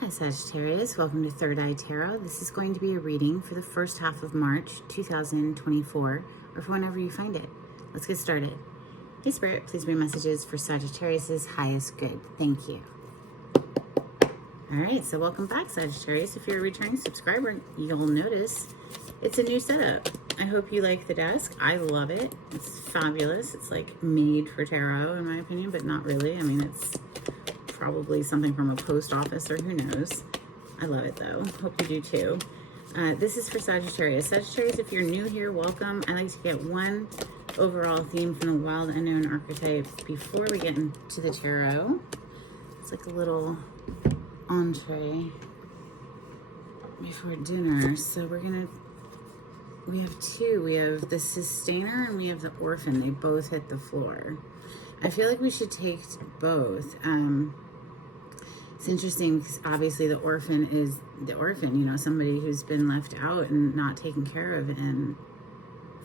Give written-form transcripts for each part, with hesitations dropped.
Hi Sagittarius, welcome to Third Eye Tarot. This is going to be a reading for the first half of March 2024, or for whenever you find it. Let's get started. Hey Spirit, please bring messages for Sagittarius' highest good. Thank you. Alright, so welcome back Sagittarius. If you're a returning subscriber, you'll notice it's a new setup. I hope you like the desk. I love it. It's fabulous. It's like made for tarot in my opinion, but not really. I mean, it's probably something from a post office or who knows. I love it though. Hope you do too. This is for Sagittarius. Sagittarius, if you're new here, welcome. I like to get one overall theme from the wild unknown archetype before we get into the tarot. It's like a little entree before dinner. So we have two. We have the sustainer and we have the orphan. They both hit the floor. I feel like we should take both. It's interesting because obviously the orphan is the orphan, you know, somebody who's been left out and not taken care of and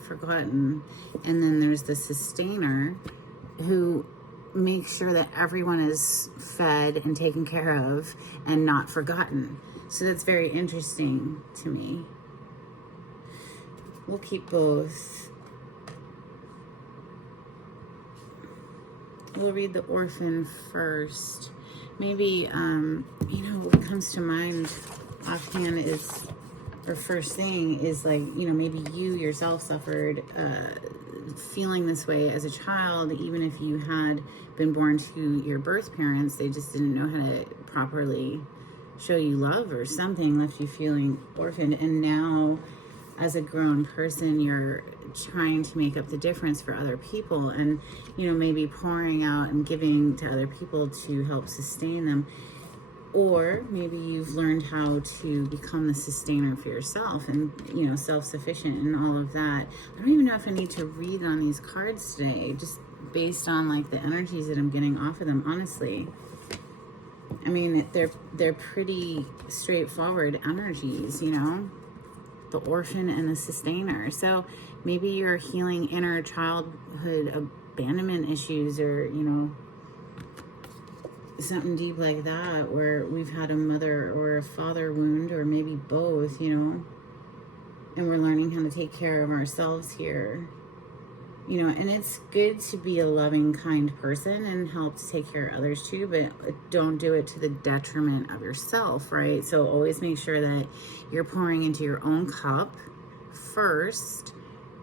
forgotten. And then there's the sustainer who makes sure that everyone is fed and taken care of and not forgotten. So that's very interesting to me. We'll keep both. We'll read the orphan first. Maybe, you know, what comes to mind offhand is, or first thing is like, you know, maybe you yourself suffered feeling this way as a child, even if you had been born to your birth parents, they just didn't know how to properly show you love or something, left you feeling orphaned. And now, as a grown person, you're trying to make up the difference for other people and, you know, maybe pouring out and giving to other people to help sustain them. Or maybe you've learned how to become the sustainer for yourself and, you know, self-sufficient and all of that. I don't even know if I need to read on these cards today, just based on like the energies that I'm getting off of them, honestly. I mean, they're pretty straightforward energies, you know? The orphan and the sustainer. So maybe you're healing inner childhood abandonment issues, or, you know, something deep like that, where we've had a mother or a father wound, or maybe both, you know, and we're learning how to take care of ourselves here, you know. And it's good to be a loving, kind person and help to take care of others too, but don't do it to the detriment of yourself, right? So always make sure that you're pouring into your own cup first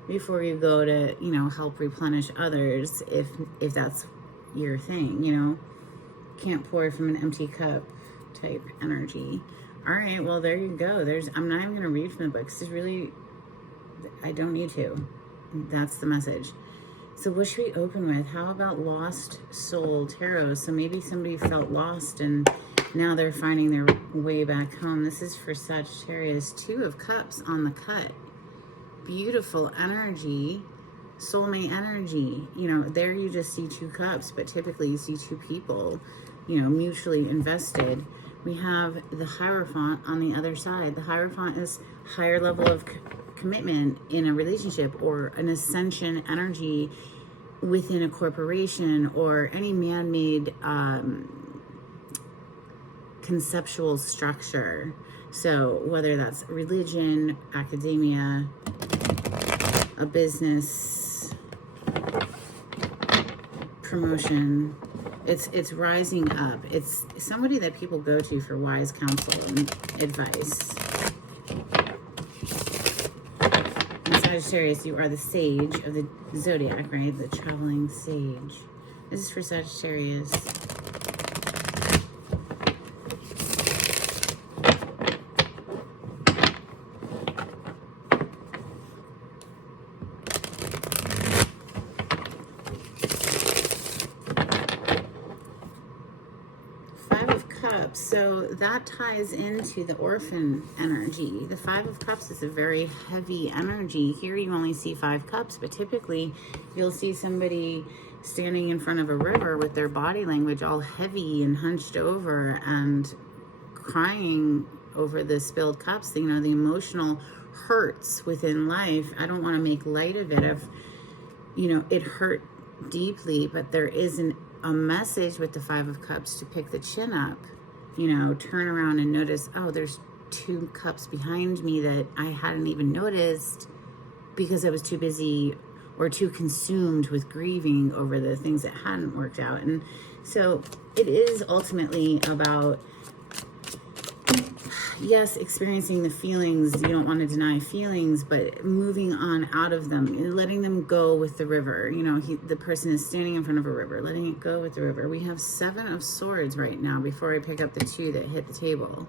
before you go to, you know, help replenish others, if that's your thing, you know. Can't pour from an empty cup type energy. All right, well, there you go. I'm not even going to read from the book. This is really, I don't need to. That's the message. So what should we open with? How about Lost Soul Tarot? So maybe somebody felt lost and now they're finding their way back home. This is for Sagittarius. 2 of Cups on the cut. Beautiful energy. Soulmate energy. You know, there you just see 2 cups, but typically you see 2 people, you know, mutually invested. We have the Hierophant on the other side. The Hierophant is higher level of commitment in a relationship, or an ascension energy within a corporation, or any man-made conceptual structure. So whether that's religion, academia, a business, promotion, it's rising up. It's somebody that people go to for wise counsel and advice. And Sagittarius, you are the sage of the zodiac, right? The traveling sage. This is for Sagittarius. So that ties into the orphan energy. The 5 of Cups is a very heavy energy. Here you only see 5 cups, but typically you'll see somebody standing in front of a river with their body language all heavy and hunched over and crying over the spilled cups. You know, the emotional hurts within life. I don't want to make light of it. You know, it hurt deeply, but there isn't a message with the 5 of Cups to pick the chin up. turn around and notice, oh, there's 2 cups behind me that I hadn't even noticed because I was too busy or too consumed with grieving over the things that hadn't worked out. And so it is ultimately about, yes, experiencing the feelings. You don't want to deny feelings, but moving on out of them, letting them go with the river. The person is standing in front of a river, letting it go with the river. We have 7 of Swords right now before I pick up the 2 that hit the table.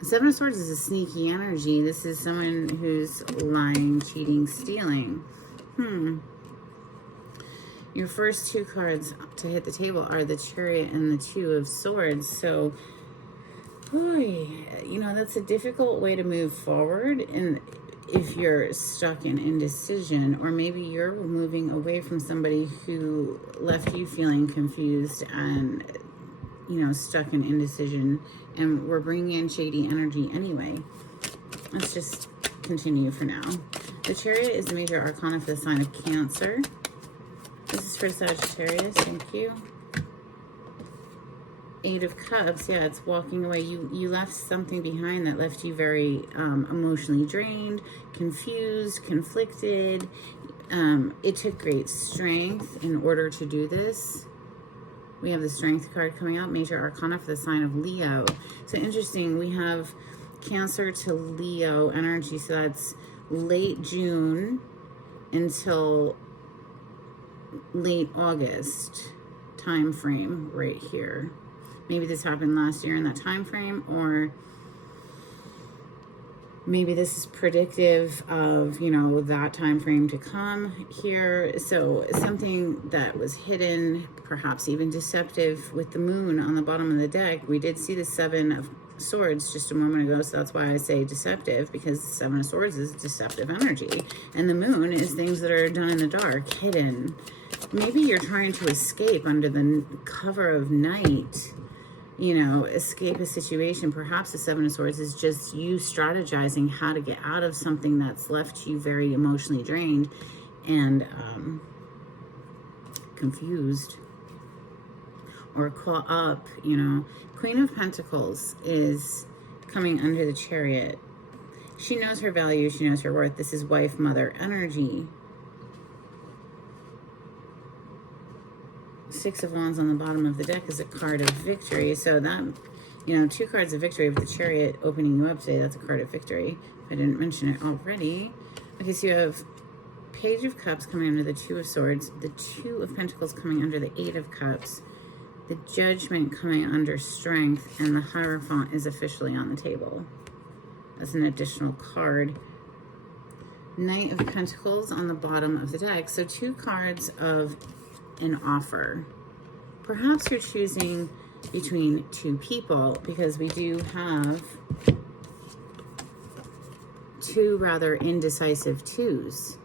The 7 of Swords is a sneaky energy. This is someone who's lying, cheating, stealing. Your first 2 cards to hit the table are the Chariot and the 2 of Swords. So, that's a difficult way to move forward. And if you're stuck in indecision, or maybe you're moving away from somebody who left you feeling confused and, stuck in indecision, and we're bringing in shady energy anyway. Let's just continue for now. The Chariot is the major arcana for the sign of Cancer. This is for Sagittarius. Thank you. 8 of Cups. Yeah, it's walking away. You left something behind that left you very emotionally drained, confused, conflicted. It took great strength in order to do this. We have the Strength card coming out, major arcana for the sign of Leo. So interesting, we have Cancer to Leo energy. So that's late June until late August time frame right here. Maybe this happened last year in that time frame, or maybe this is predictive of, that time frame to come here. So something that was hidden, perhaps even deceptive, with the moon on the bottom of the deck. We did see the 7 of Swords just a moment ago, so that's why I say deceptive, because the 7 of Swords is deceptive energy, and the moon is things that are done in the dark, hidden. Maybe you're trying to escape under the cover of night, escape a situation. Perhaps the 7 of Swords is just you strategizing how to get out of something that's left you very emotionally drained and confused or caught up. Queen of Pentacles is coming under the Chariot. She knows her value. She knows her worth. This is wife, mother energy. 6 of Wands on the bottom of the deck is a card of victory. So that, 2 cards of victory with the Chariot opening you up today, that's a card of victory. If I didn't mention it already. Okay, so you have Page of Cups coming under the 2 of Swords, the 2 of Pentacles coming under the 8 of Cups, the Judgment coming under Strength, and the Hierophant is officially on the table as an additional card. Knight of Pentacles on the bottom of the deck. So 2 cards of an offer. Perhaps you're choosing between 2 people, because we do have 2 rather indecisive 2s.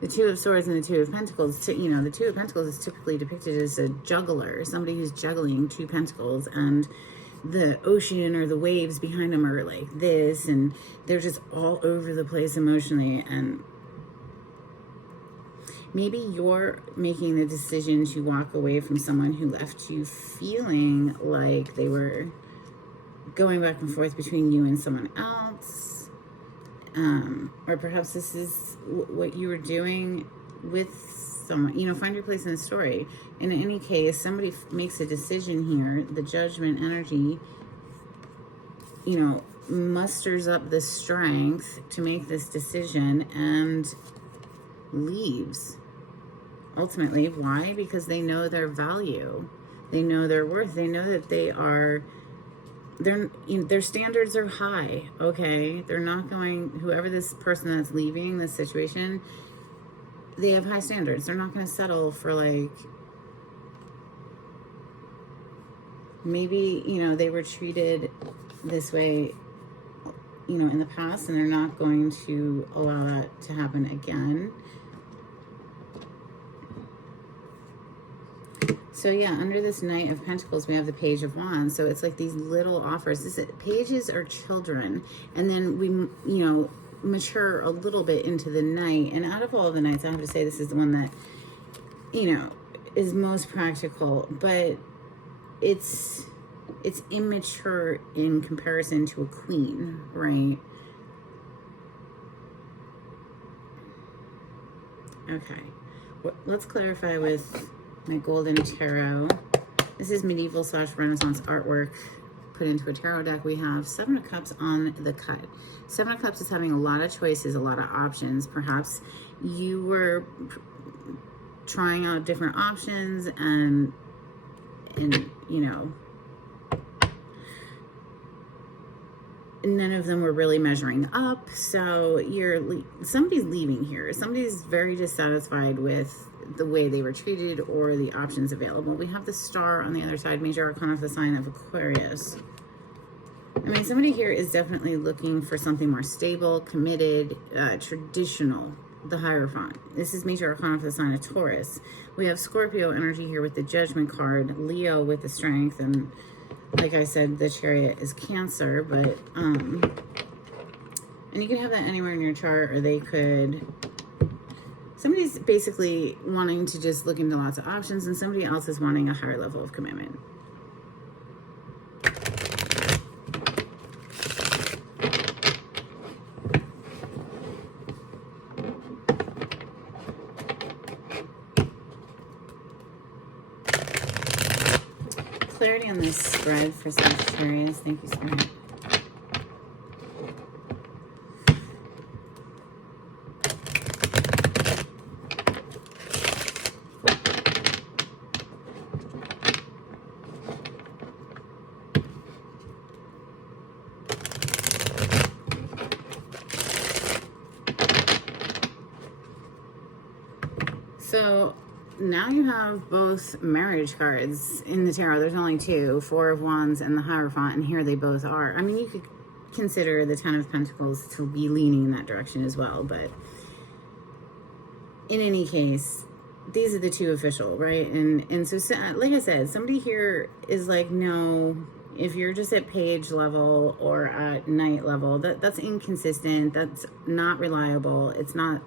The 2 of Swords and the 2 of Pentacles. The 2 of Pentacles is typically depicted as a juggler, somebody who's juggling 2 pentacles, and the ocean or the waves behind them are like this, and they're just all over the place emotionally. And maybe you're making the decision to walk away from someone who left you feeling like they were going back and forth between you and someone else. Or perhaps this is what you were doing with someone. Find your place in the story. In any case, somebody makes a decision here. The Judgment energy, musters up the strength to make this decision and leaves. Ultimately, why? Because they know their value. They know their worth. They know that their standards are high, okay? They're not going, whoever this person that's leaving this situation, they have high standards. They're not going to settle for maybe, they were treated this way, in the past, and they're not going to allow that to happen again. So yeah, under this Knight of Pentacles, we have the Page of Wands. So it's like these little offers. Pages are children. And then we, mature a little bit into the Knight. And out of all the Knights, I have to say this is the one that, is most practical. But it's it's immature in comparison to a queen, right? Okay, let's clarify with my golden tarot. This is medieval / Renaissance artwork put into a tarot deck. We have 7 of Cups on the cut. 7 of Cups is having a lot of choices, a lot of options. Perhaps you were trying out different options and you know, none of them were really measuring up. So somebody's leaving here. Somebody's very dissatisfied with the way they were treated or the options available. We have the Star on the other side, major arcana of the sign of Aquarius. I mean, somebody here is definitely looking for something more stable, committed, traditional. The Hierophant. This is major arcana of the sign of Taurus. We have Scorpio energy here with the Judgment card, Leo with the Strength, and like I said, the Chariot is Cancer. But and you can have that anywhere in your chart, or they could, somebody's basically wanting to just look into lots of options, and somebody else is wanting a higher level of commitment. Clarity on this spread for Sagittarius. Thank you, Spirit. So now you have both marriage cards in the tarot. There's only 2, 4 of Wands and the Hierophant, and here they both are. I mean, you could consider the 10 of Pentacles to be leaning in that direction as well, but in any case, these are the 2 official, right? And so, like I said, somebody here is like, no, if you're just at page level or at night level, that's inconsistent, that's not reliable, it's not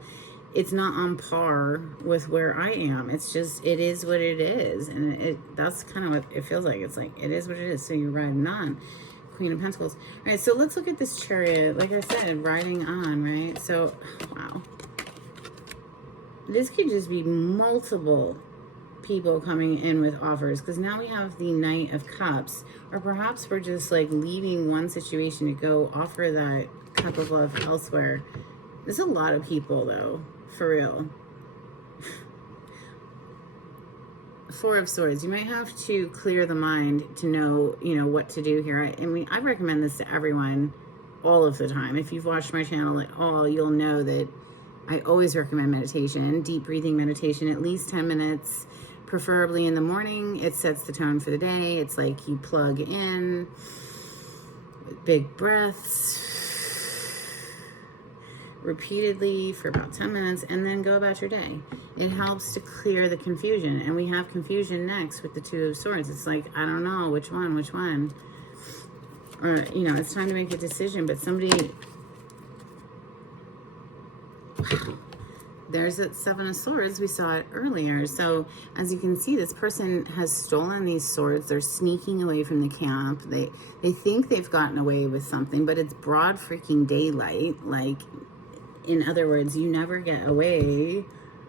on par with where I am. It's just, it is what it is. And that's kind of what it feels like. It's like, it is what it is. So you're riding on. Queen of Pentacles. All right, so let's look at this Chariot. Like I said, riding on, right? So, wow. This could just be multiple people coming in with offers, because now we have the Knight of Cups. Or perhaps we're just like leaving one situation to go offer that cup of love elsewhere. There's a lot of people though. For real. 4 of Swords. You might have to clear the mind to know, you know, what to do here. I mean, I recommend this to everyone all of the time. If you've watched my channel at all, you'll know that I always recommend meditation, deep breathing meditation, at least 10 minutes, preferably in the morning. It sets the tone for the day. It's like you plug in, big breaths, repeatedly for about 10 minutes, and then go about your day. It helps to clear the confusion, and we have confusion next with the 2 of Swords. It's like, I don't know which one, or you know, it's time to make a decision. But somebody, wow, there's that 7 of Swords. We saw it earlier. So as you can see, this person has stolen these swords. They're sneaking away from the camp. They think they've gotten away with something, but it's broad freaking daylight. Like, in other words, you never get away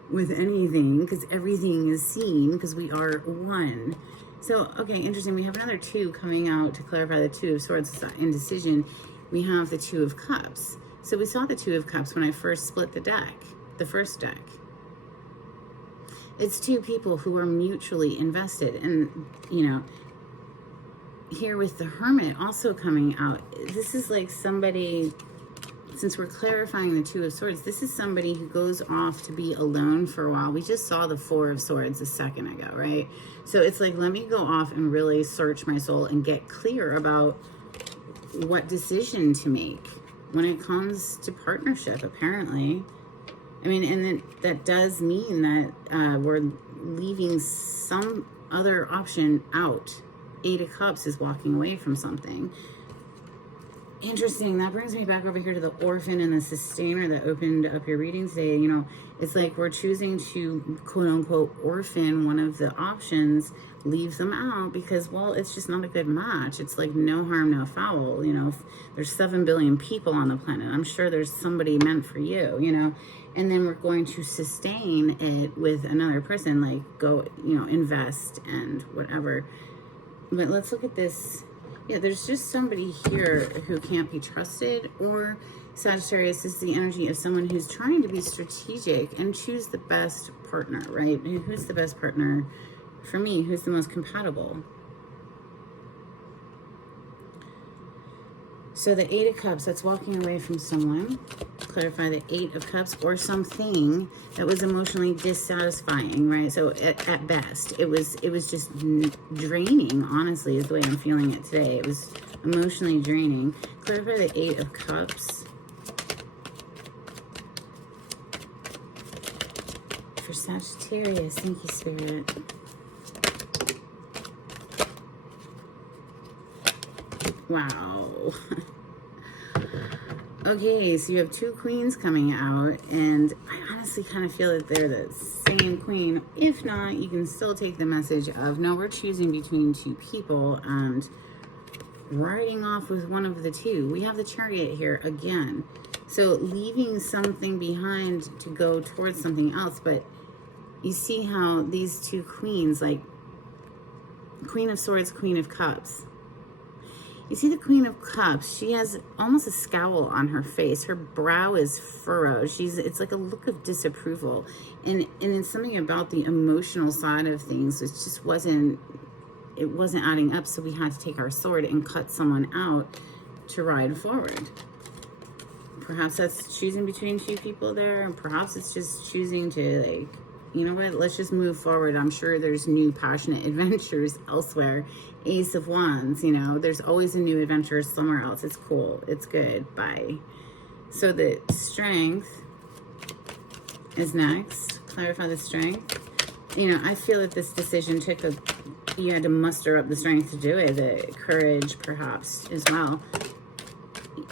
with anything because everything is seen, because we are one. So, okay, interesting. We have another 2 coming out to clarify the 2 of Swords. Indecision. We have the 2 of Cups. So we saw the 2 of Cups when I first split the deck, the first deck. It's 2 people who are mutually invested. And, you know, here with the Hermit also coming out, this is like somebody, since we're clarifying the 2 of Swords, this is somebody who goes off to be alone for a while. We just saw the 4 of Swords a second ago, right? So it's like, let me go off and really search my soul and get clear about what decision to make when it comes to partnership, apparently. I mean, and that does mean that we're leaving some other option out. 8 of Cups is walking away from something. Interesting. That brings me back over here to the Orphan and the Sustainer that opened up your reading today. You know, it's like we're choosing to, quote unquote, orphan one of the options leaves them out because, well, it's just not a good match. It's like no harm, no foul. You know, if there's 7 billion people on the planet, I'm sure there's somebody meant for you, you know. And then we're going to sustain it with another person, like go, you know, invest and whatever. But let's look at this. Yeah, there's just somebody here who can't be trusted, or Sagittarius is the energy of someone who's trying to be strategic and choose the best partner, right? Who's the best partner for me? Who's the most compatible? So the 8 of Cups, that's walking away from someone. Clarify the 8 of Cups, or something that was emotionally dissatisfying, right? So at best, it was just draining, honestly, is the way I'm feeling it today. It was emotionally draining. Clarify the 8 of Cups. For Sagittarius, thank you, Spirit. Wow. Okay, so you have 2 queens coming out, and I honestly kind of feel that they're the same queen. If not, you can still take the message of, no, we're choosing between 2 people and riding off with one of the 2. We have the Chariot here again. So leaving something behind to go towards something else, but you see how these 2 queens, like Queen of Swords, Queen of Cups. You see the Queen of Cups, she has almost a scowl on her face. Her brow is furrowed. It's like a look of disapproval. And it's something about the emotional side of things. It just wasn't adding up. So we had to take our sword and cut someone out to ride forward. Perhaps that's choosing between 2 people there. And perhaps it's just choosing to, like, you know what, let's just move forward. I'm sure there's new passionate adventures elsewhere. Ace of Wands, you know, there's always a new adventure somewhere else. It's cool. It's good. Bye. So the Strength is next. Clarify the Strength. You know, I feel that this decision you had to muster up the strength to do it. The courage, perhaps, as well.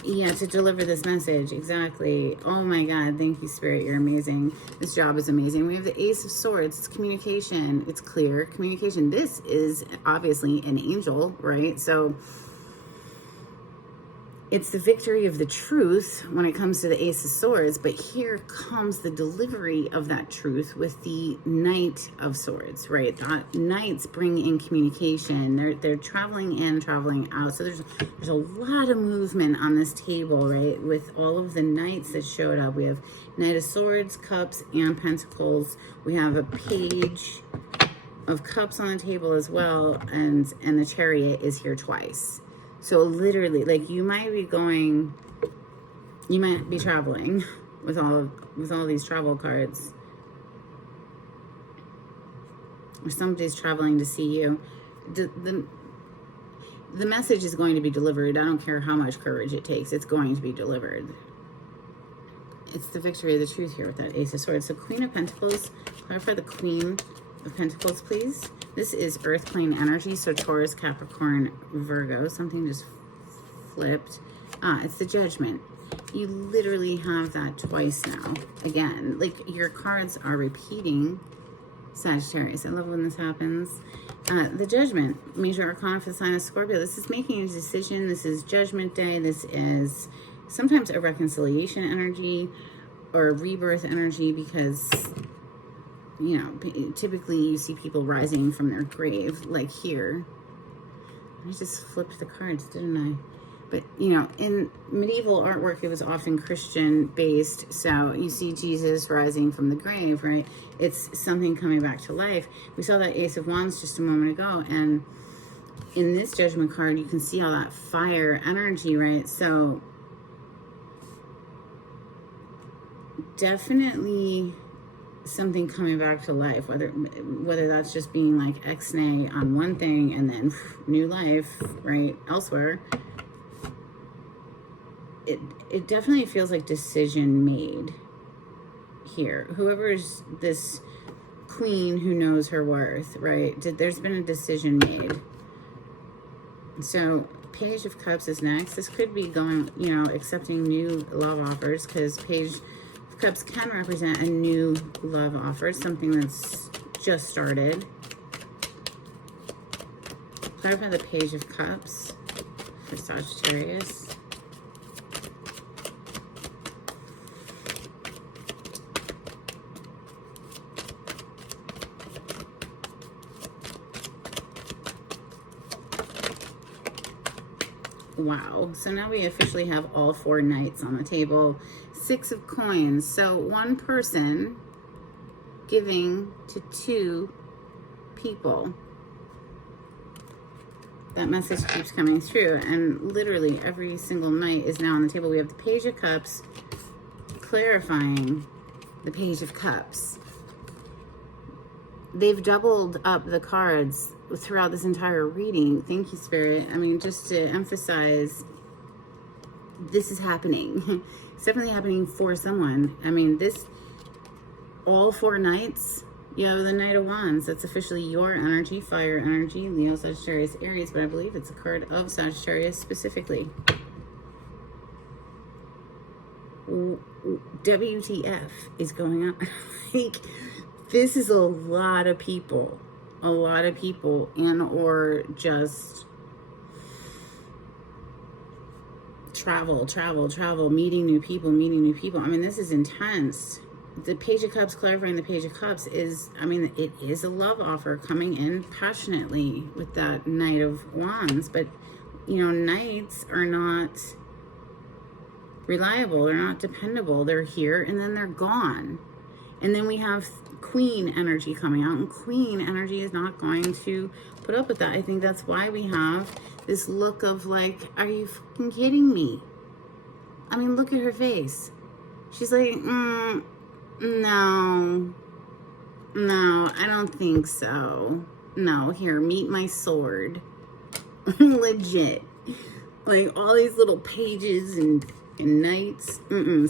Yeah, to deliver this message. Exactly. Oh my God. Thank you, Spirit. You're amazing. This job is amazing. We have the Ace of Swords. It's communication. It's clear communication. This is obviously an angel, right? So it's the victory of the truth when it comes to the Ace of Swords, but here comes the delivery of that truth with the Knight of Swords, right? Knights bring in communication. They're traveling in, traveling out. So there's a lot of movement on this table, right? With all of the Knights that showed up. We have Knight of Swords, Cups, and Pentacles. We have a Page of Cups on the table as well, and the Chariot is here twice. So literally, like, you might be traveling with all these travel cards. Or somebody's traveling to see you. The message is going to be delivered. I don't care how much courage it takes. It's going to be delivered. It's the victory of the truth here with that Ace of Swords. So Queen of Pentacles, clarify the Queen of Pentacles, please. This is Earth plane energy, so Taurus, Capricorn, Virgo. Something just flipped. It's the Judgment. You literally have that twice now. Again, like, your cards are repeating, Sagittarius. I love when this happens. The Judgment, major arcana for the sign of Scorpio. This is making a decision. This is Judgment Day. This is sometimes a reconciliation energy or a rebirth energy, because, you know, typically you see people rising from their grave, like here. I just flipped the cards, didn't I? But, you know, in medieval artwork, it was often Christian-based. So you see Jesus rising from the grave, right? It's something coming back to life. We saw that Ace of Wands just a moment ago. And in this Judgment card, you can see all that fire energy, right? So definitely something coming back to life, whether that's just being like ex-nay on one thing and then new life, right, elsewhere. It definitely feels like decision made here. Whoever is this queen who knows her worth, right? There's been a decision made. So Page of Cups is next. This could be going, you know, accepting new love offers, because Page of Cups can represent a new love offer, something that's just started. Clarify the Page of Cups for Sagittarius. Wow, so now we officially have all 4 knights on the table. 6 of coins. So one person giving to 2 people. That message keeps coming through, and literally every single knight is now on the table. We have the Page of Cups clarifying the Page of Cups. They've doubled up the cards throughout this entire reading. Thank you, Spirit. I mean, just to emphasize, this is happening. It's definitely happening for someone. I mean, all 4 knights, you have the Knight of Wands. That's officially your energy, fire energy, Leo, Sagittarius, Aries, but I believe it's a card of Sagittarius specifically. WTF is going on? Like, this is a lot of people, and or just travel, meeting new people. I mean, this is intense. The Page of Cups, clarifying the Page of Cups is, I mean, it is a love offer coming in passionately with that Knight of Wands. But, you know, knights are not reliable. They're not dependable. They're here and then they're gone. And then we have Queen energy coming out, and Queen energy is not going to put up with that. I think that's why we have this look of like, are you fucking kidding me? I mean, look at her face. She's like, no, I don't think so. No, here, meet my sword. Legit. Like, all these little pages and knights.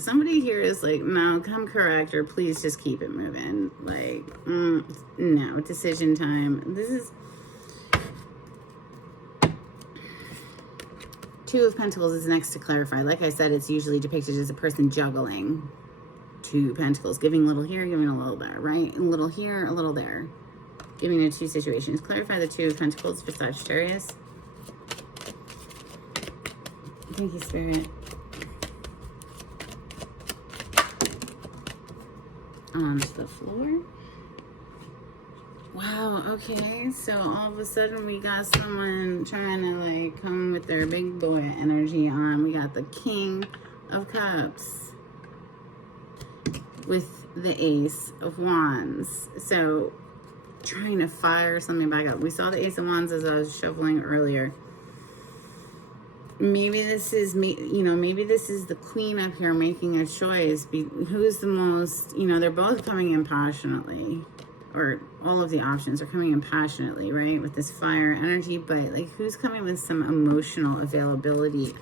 Somebody here is like, no, come correct, or please just keep it moving. Like, no, decision time. This is 2 of Pentacles is next to clarify. Like I said, it's usually depicted as a person juggling 2 pentacles, giving a little here, giving a little there, right? A little here, a little there. Giving you 2 situations. Clarify the 2 of Pentacles for Sagittarius. Thank you, Spirit. Onto the floor. Wow, okay. So all of a sudden we got someone trying to like come with their big boy energy on. We got the King of Cups with the Ace of Wands. So trying to fire something back up. We saw the Ace of Wands as I was shuffling earlier. Maybe this is me, you know, maybe this is the Queen up here making a choice. Who's the most, you know, they're both coming in passionately, or all of the options are coming in passionately, right? With this fire energy, but like, who's coming with some emotional availability?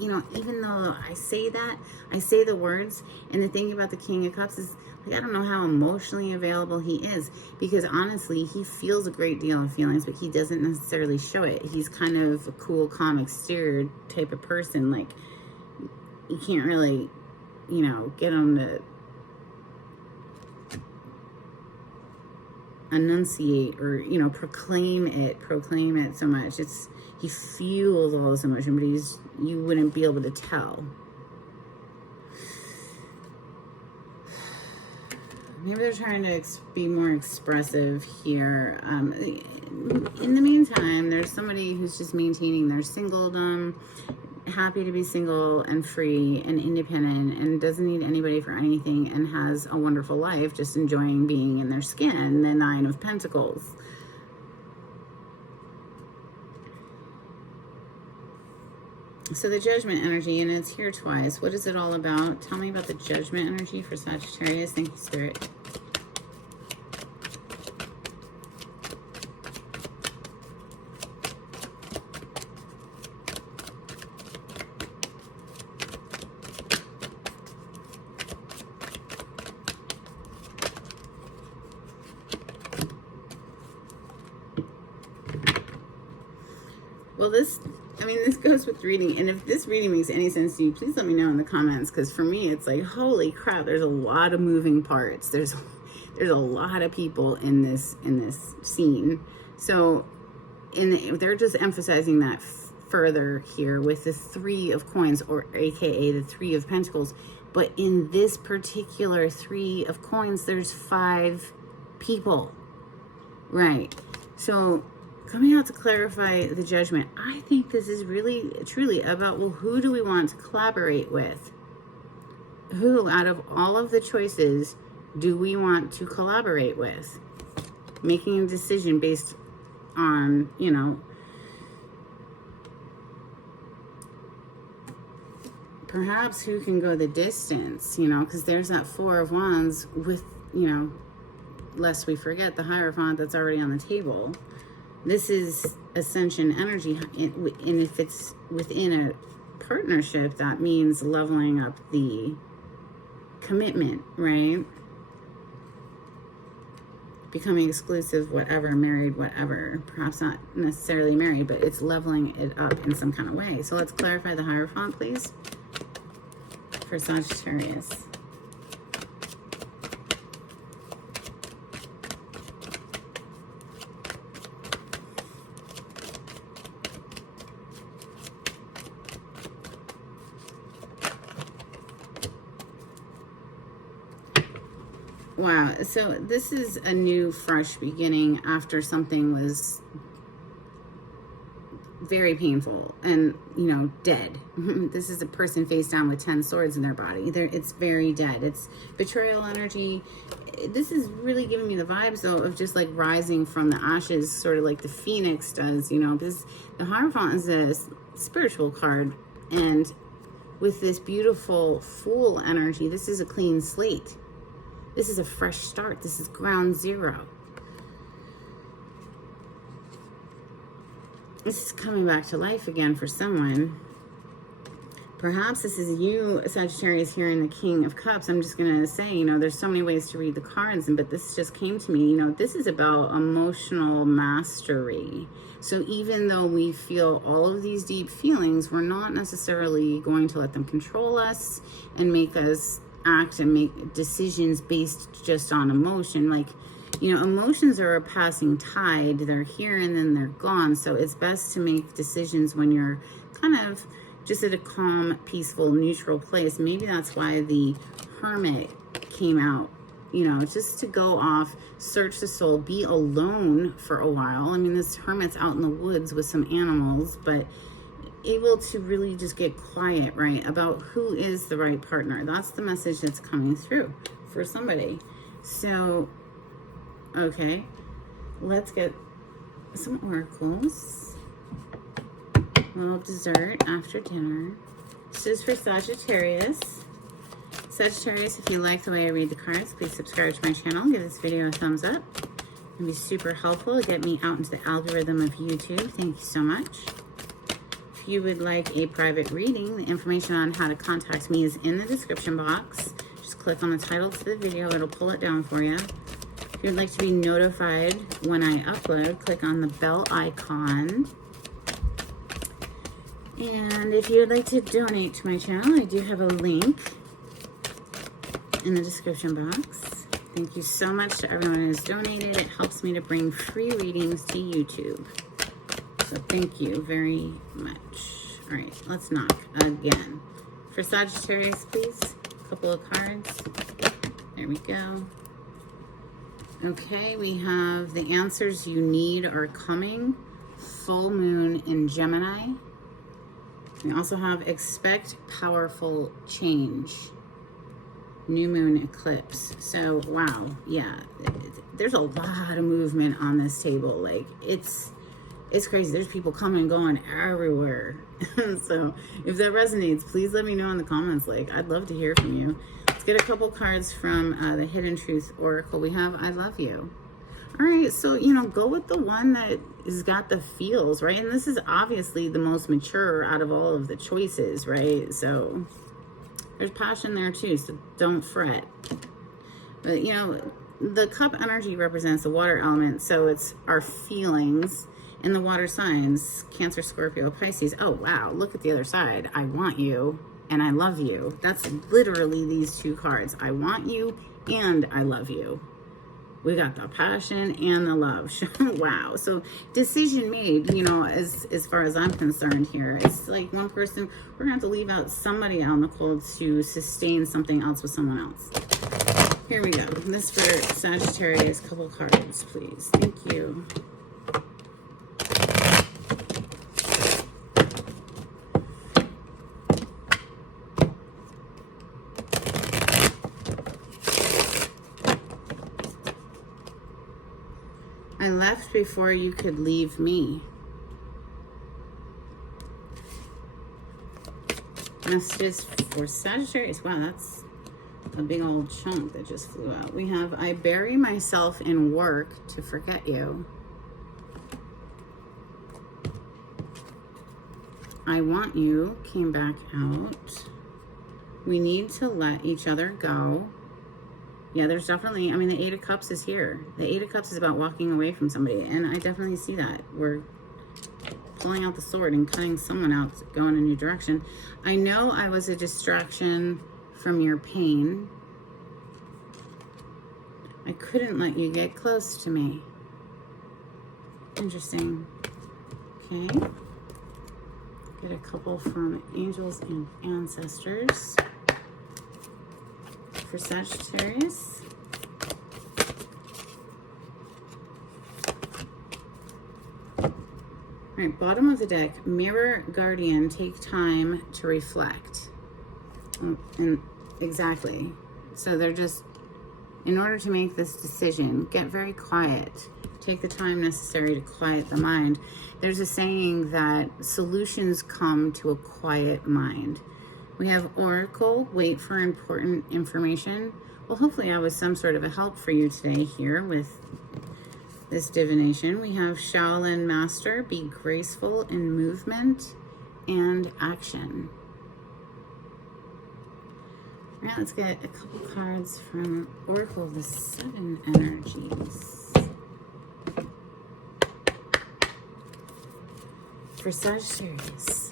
You know, even though I say that, I say the words, and the thing about the King of Cups is, like, I don't know how emotionally available he is, because honestly, he feels a great deal of feelings, but he doesn't necessarily show it. He's kind of a cool, calm exterior type of person. Like, you can't really, you know, get him to enunciate or, you know, proclaim it so much. It's, he feels all this emotion, but you wouldn't be able to tell. Maybe they're trying to be more expressive here. In the meantime, there's somebody who's just maintaining their singledom, happy to be single and free and independent, and doesn't need anybody for anything, and has a wonderful life, just enjoying being in their skin. The 9 of Pentacles. So the Judgment energy, and it's here twice. What is it all about? Tell me about the Judgment energy for Sagittarius. Thank you, Spirit. Well, this goes with reading, and if this reading makes any sense to you, please let me know in the comments, because for me, it's like, holy crap, there's a lot of moving parts. There's a lot of people in this scene. So and they're just emphasizing that further here with the 3 of coins, or aka the 3 of pentacles. But in this particular 3 of coins, there's 5 people, right? So coming out to clarify the judgment, I think this is really truly about, well, who do we want to collaborate with? Who out of all of the choices do we want to collaborate with? Making a decision based on, you know, perhaps who can go the distance, you know, because there's that 4 of Wands with, you know, lest we forget the Hierophant that's already on the table. This is ascension energy, and if it's within a partnership, that means leveling up the commitment, right? Becoming exclusive, whatever, married, whatever. Perhaps not necessarily married, but it's leveling it up in some kind of way. So let's clarify the Hierophant, please, for Sagittarius. Wow, so this is a new, fresh beginning after something was very painful and, you know, dead. This is a person face down with 10 swords in their body. It's very dead. It's betrayal energy. This is really giving me the vibes, though, of just like rising from the ashes, sort of like the phoenix does, you know, because the Hierophant is a spiritual card. And with this beautiful Fool energy, this is a clean slate. This is a fresh start. This is ground zero. This is coming back to life again for someone. Perhaps this is you, Sagittarius, here in the King of Cups. I'm just going to say, you know, there's so many ways to read the cards, but this just came to me. You know, this is about emotional mastery. So even though we feel all of these deep feelings, we're not necessarily going to let them control us and make us act and make decisions based just on emotion. Like, you know, emotions are a passing tide. They're here and then they're gone. So it's best to make decisions when you're kind of just at a calm, peaceful, neutral place. Maybe that's why the Hermit came out, you know, just to go off, search the soul, be alone for a while. I mean, this Hermit's out in the woods with some animals, but able to really just get quiet, right, about who is the right partner. That's the message that's coming through for somebody. So, okay, let's get some oracles. A little dessert after dinner. This is for Sagittarius. Sagittarius, if you like the way I read the cards, please subscribe to my channel. Give this video a thumbs up. It'd be super helpful to get me out into the algorithm of YouTube. Thank you so much. If you would like a private reading, the information on how to contact me is in the description box. Just click on the title to the video. It'll pull it down for you. If you'd like to be notified when I upload, click on the bell icon. And if you'd like to donate to my channel, I do have a link in the description box. Thank you so much to everyone who has donated. It helps me to bring free readings to YouTube. So thank you very much. All right, let's knock again. For Sagittarius, please, a couple of cards. There we go. Okay, we have the answers you need are coming. Full moon in Gemini. We also have expect powerful change. New moon eclipse. So, wow, yeah, there's a lot of movement on this table. Like, it's crazy. There's people coming and going everywhere. So if that resonates, please let me know in the comments. Like, I'd love to hear from you. Let's get a couple cards from the Hidden Truth Oracle. We have I Love You. All right, so, you know, go with the one that has got the feels, right? And this is obviously the most mature out of all of the choices, right? So there's passion there too, so don't fret. But, you know, the cup energy represents the water element, so it's our feelings. In the water signs, Cancer, Scorpio, Pisces. Oh, wow, look at the other side. I want you and I love you. That's literally these two cards. I want you and I love you. We got the passion and the love. Wow. So decision made, you know, as far as I'm concerned here. It's like one person, we're going to have to leave out somebody out in the cold to sustain something else with someone else. Here we go. This for Sagittarius. Couple cards, please. Thank you. I left before you could leave me. Messages for Sagittarius. Wow, that's a big old chunk that just flew out. We have, I bury myself in work to forget you. I want you came back out. We need to let each other go. Yeah, there's definitely, I mean, the Eight of Cups is here. The Eight of Cups is about walking away from somebody, and I definitely see that. We're pulling out the sword and cutting someone out to go in a new direction. I know I was a distraction from your pain. I couldn't let you get close to me. Interesting. Okay. Get a couple from angels and ancestors. For Sagittarius. All right, bottom of the deck, Mirror Guardian, take time to reflect. And exactly. So they're just, in order to make this decision, get very quiet. Take the time necessary to quiet the mind. There's a saying that solutions come to a quiet mind. We have Oracle, wait for important information. Well, hopefully I was some sort of a help for you today here with this divination. We have Shaolin Master, be graceful in movement and action. All right, let's get a couple cards from Oracle of the Seven Energies. For Sagittarius.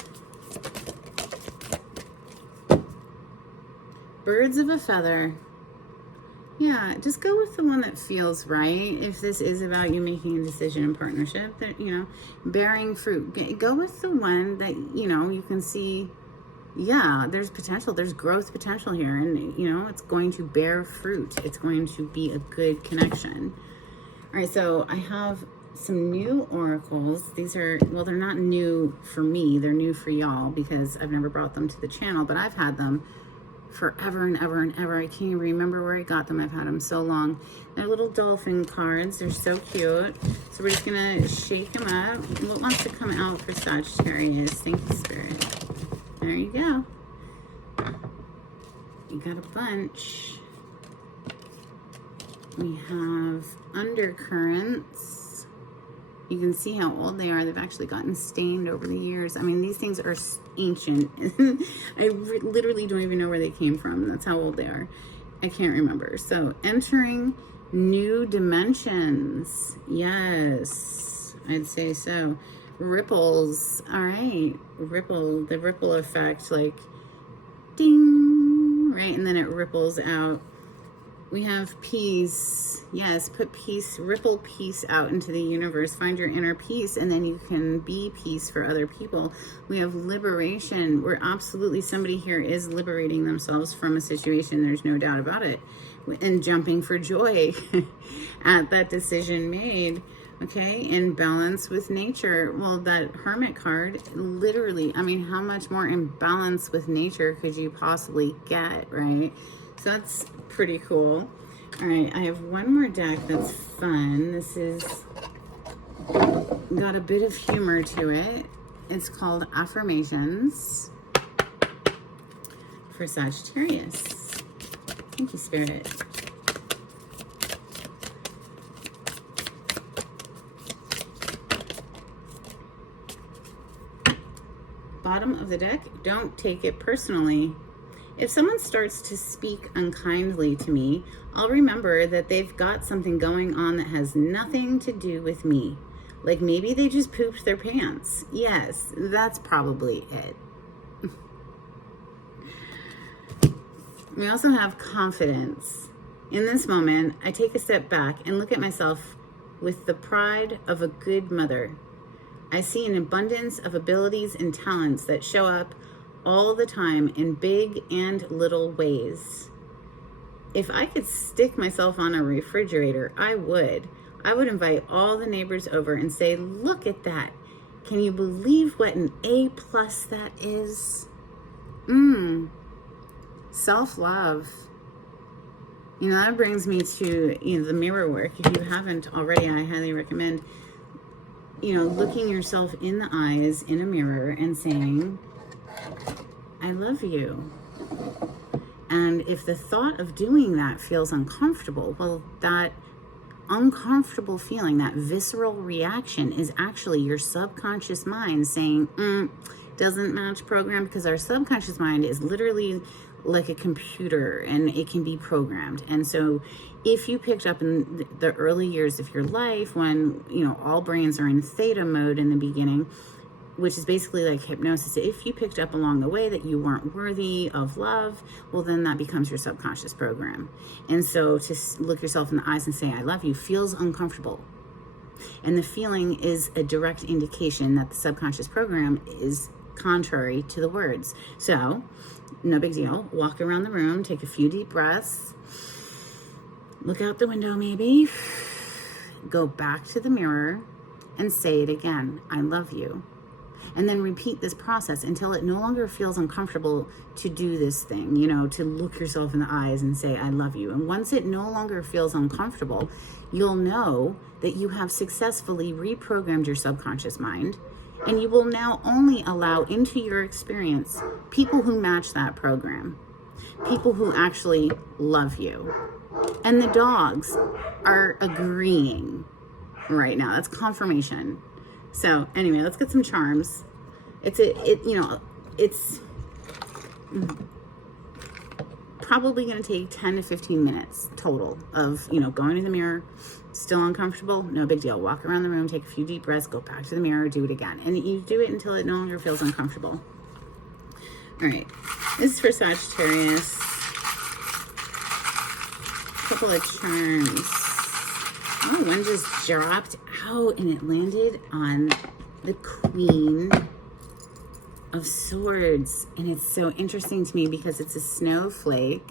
Birds of a feather. Yeah, just go with the one that feels right. If this is about you making a decision in partnership, that, you know, bearing fruit, go with the one that, you know, you can see, yeah, there's potential, there's growth potential here, and, you know, it's going to bear fruit. It's going to be a good connection. All right, so I have some new oracles. These are, well, they're not new for me. They're new for y'all because I've never brought them to the channel, but I've had them forever and ever and ever. I can't even remember where I got them. I've had them so long. They're little dolphin cards. They're so cute. So we're just gonna shake them up. What wants to come out for Sagittarius? Thank you, Spirit. There you go. You got a bunch. We have undercurrents. You can see how old they are. They've actually gotten stained over the years. I mean, these things are ancient. I literally don't even know where they came from. That's how old they are. I can't remember. So, entering new dimensions. Yes, I'd say so. Ripples. All right. Ripple. The ripple effect, like ding, right? And then it ripples out. We have peace. Yes, put peace, ripple peace out into the universe. Find your inner peace, and then you can be peace for other people. We have liberation. We're absolutely, somebody here is liberating themselves from a situation. There's no doubt about it. And jumping for joy at that decision made. Okay, in balance with nature. Well, that Hermit card, literally, I mean, how much more in balance with nature could you possibly get, right? So that's pretty cool. All right, I have one more deck that's fun. This is got a bit of humor to it. It's called Affirmations for Sagittarius. Thank you, Spirit. Bottom of the deck, don't take it personally. If someone starts to speak unkindly to me, I'll remember that they've got something going on that has nothing to do with me. Like maybe they just pooped their pants. Yes, that's probably it. We also have confidence. In this moment, I take a step back and look at myself with the pride of a good mother. I see an abundance of abilities and talents that show up all the time in big and little ways. If I could stick myself on a refrigerator, I would. I would invite all the neighbors over and say, look at that. Can you believe what an A+ that is? Self-love. That brings me to, the mirror work. If you haven't already, I highly recommend, looking yourself in the eyes in a mirror and saying, I love you. And if the thought of doing that feels uncomfortable, well, that uncomfortable feeling, that visceral reaction is actually your subconscious mind saying, doesn't match program, because our subconscious mind is literally like a computer and it can be programmed. And so if you picked up in the early years of your life when, all brains are in theta mode in the beginning, which is basically like hypnosis, if you picked up along the way that you weren't worthy of love, well, then that becomes your subconscious program. And so to look yourself in the eyes and say, I love you, feels uncomfortable. And the feeling is a direct indication that the subconscious program is contrary to the words. So no big deal. Walk around the room, take a few deep breaths, look out the window maybe, go back to the mirror and say it again, I love you. And then repeat this process until it no longer feels uncomfortable to do this thing, to look yourself in the eyes and say, I love you. And once it no longer feels uncomfortable, you'll know that you have successfully reprogrammed your subconscious mind. And you will now only allow into your experience people who match that program, people who actually love you. And the dogs are agreeing right now. That's confirmation. So anyway, let's get some charms. It's probably going to take 10 to 15 minutes total of, going to the mirror, still uncomfortable, no big deal. Walk around the room, take a few deep breaths, go back to the mirror, do it again. And you do it until it no longer feels uncomfortable. All right, this is for Sagittarius. A couple of charms. Oh, one just dropped out and it landed on the Queen of Swords. And it's so interesting to me because it's a snowflake,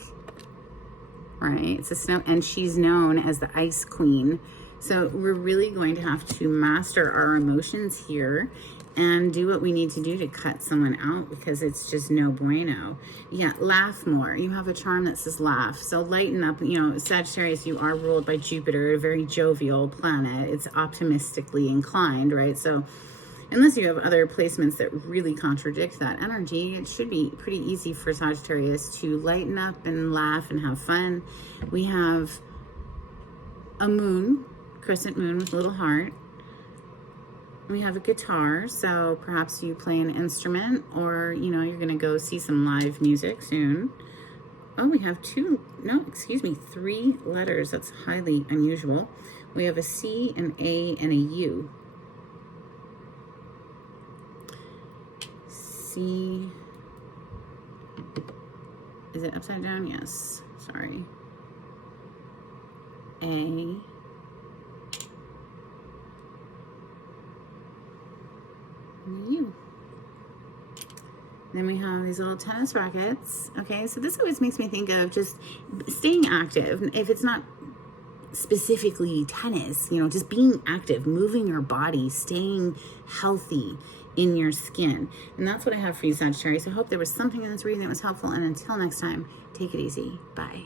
right? It's a snow, and she's known as the Ice Queen. So we're really going to have to master our emotions here and do what we need to do to cut someone out, because it's just no bueno. Yeah, laugh more. You have a charm that says laugh. So lighten up. Sagittarius, you are ruled by Jupiter, a very jovial planet. It's optimistically inclined, right? So unless you have other placements that really contradict that energy, it should be pretty easy for Sagittarius to lighten up and laugh and have fun. We have a moon, crescent moon with a little heart. We have a guitar, so perhaps you play an instrument, or, you're going to go see some live music soon. Oh, we have 3 letters. That's highly unusual. We have a C, an A, and a U. C. Is it upside down? Yes. Sorry. A. U. Then we have these little tennis rackets. Okay, so this always makes me think of just staying active. If it's not specifically tennis, just being active, moving your body, staying healthy in your skin. And that's what I have for you, Sagittarius. I hope there was something in this reading that was helpful. And until next time, take it easy. Bye.